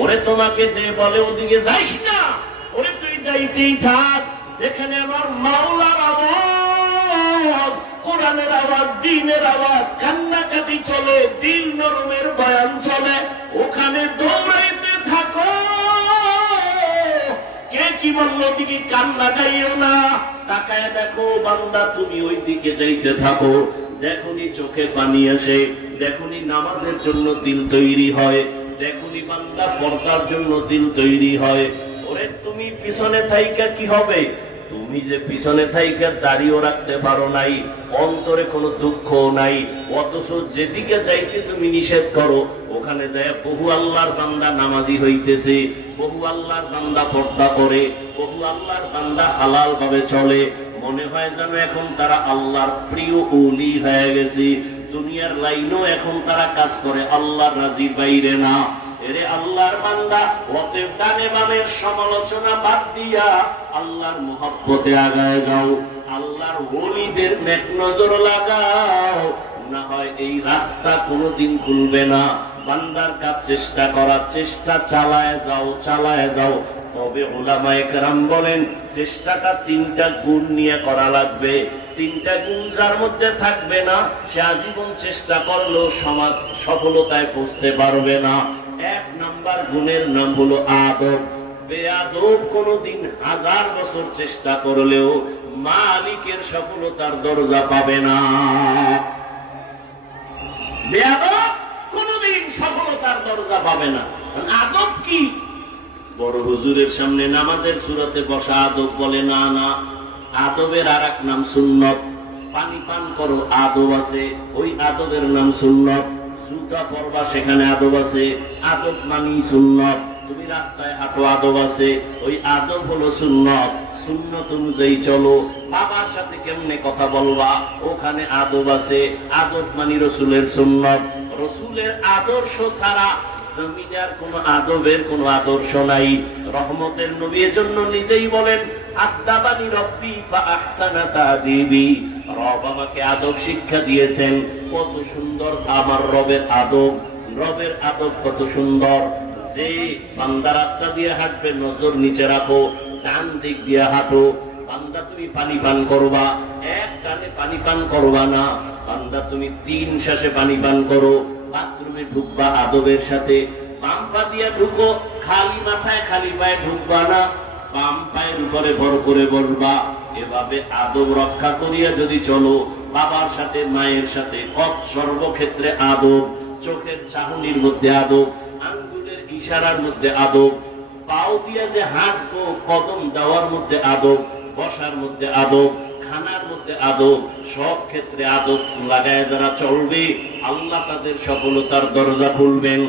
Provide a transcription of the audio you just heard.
ওরে তোমাকে যে বলে ওদিকে যাইস না, ওরে তুই যাইতেই থাক। যেখানে আমার মাওলার আওয়াজ, কোরআনের আওয়াজ, দিনের আওয়াজ, কান্নাকাটি চলে দিল নরমের বয়ান চলে, ওখানে দৌড়াইতে থাকো। কে কি বলল দিকে কান্না গাইও না? তাকায় দেখো বান্দা, তুমি ওই দিকে যাইতে থাকো। দেখুনি চোখে পানি আসে, দেখুনি নামাজের জন্য দিল তৈরি হয়। দেখুনি বান্দা, পর্দার জন্য দিল তৈরি হয়। ওরে, তুমি পিছনে থাইকা কি হবে? তুমি যে পিছনে থাইকা রাখতে পারো নাই, অন্তরে কোনো দুঃখ নাই। অথচ যেদিকে যাইতে তুমি নিষেধ করো, ওখানে যায় বহু আল্লাহর বান্দা নামাজি হইতেছে, বহু আল্লাহর বান্দা পর্দা করে, বহু আল্লাহর বান্দা হালাল ভাবে চলে। মনে হয় যেন এখন তারা আল্লাহর প্রিয় উলি হয়ে গেছে। দুনিয়ার লাইনও এখন তারা কাজ করে আল্লাহ রাজি বাইরে না। এরে আল্লাহর বান্দা, অতএব ডানে বামের সমালোচনা বাদ দিয়া আল্লাহর মোহাব্বতে আগায় যাও। আল্লাহর ওলিদের নেক নজর লাগাও, না হয় এই রাস্তা কোনোদিন খুলবে না। বান্দার কাজ চেষ্টা করার চেষ্টা চালায় যাও চালায় যাও। তবে ওলামায়ে কেরাম বলেন, চেষ্টাটা তিনটা গুণ নিয়ে করা লাগবে। তিনটা গুণ যার মধ্যে থাকবে না, সে আজীবন চেষ্টা করলেও সমাজ সফলতায় পৌঁছতে পারবে না। এক নাম্বার গুণের নাম হলো আদব। বেয়াদব কোনদিন হাজার বছর চেষ্টা করলেও মালিকের সফলতার দরজা পাবে না। বেয়াদব সফলতার দরজা পাবে না। আদব কি? বড় হুজুরের সামনে নামাজের সুরতে বসা আদব বলে, না না, আদবের আর এক নাম সুন্নত। পানি পান করো, আদব আছে। ওই আদবের নাম সুন্নত। জুতা পরবা, সেখানে আদব আছে। আদব মানি সুন্নত। তুমি রাস্তায় হাঁটো, আদব আছে। ওই আদব হলো সুন্নত। সুন্নত অনুযায়ী চলো। বাবার সাথে কেমনে কথা বলবা? ওখানে আদব আছে। আদব মানি রসুলের সুন্নত। রসুলের আদর্শ ছাড়া জমিনের কোন আদবের কোন আদর্শ নাই। রহমতের নবী জন্য নিজেই বলেন আদাবানি রব্বি রব আমাকে আদব শিক্ষা দিয়েছেন, কত সুন্দর আমার রবের আদব। রবের আদব কত সুন্দর। যে বান্দা রাস্তা দিয়ে হাঁটবে, নজর নিচে রাখো, ডান দিক দিয়ে হাঁটো। বান্দা তুমি পানি পান করবা, এক টানে পানি পান করবা না। বান্দা, তুমি তিন শ্বাসে পানি পান করো, বাথরুমে ঢুকবা আদবের সাথে, বাম পা দিয়া ঢুকো, খালি মাথায় খালি পায়ে ঢুকবা না, বাম পায়ের উপরে ভর করে বসবা। এভাবে আদব রক্ষা করিয়া যদি চলো, বাবার সাথে, মায়ের সাথে কত সর্বক্ষেত্রে আদব, চোখের চাহনির মধ্যে আদব, আঙ্গুলের ইশারার মধ্যে আদব, পাও দিয়া যে হাঁটবো, কদম দেওয়ার মধ্যে আদব, বসার মধ্যে আদব খানার মধ্যে আদব সব ক্ষেত্রে আদব লাগায় যারা চলবে আল্লাহ তাদের সফলতার দরজা খুলবেন।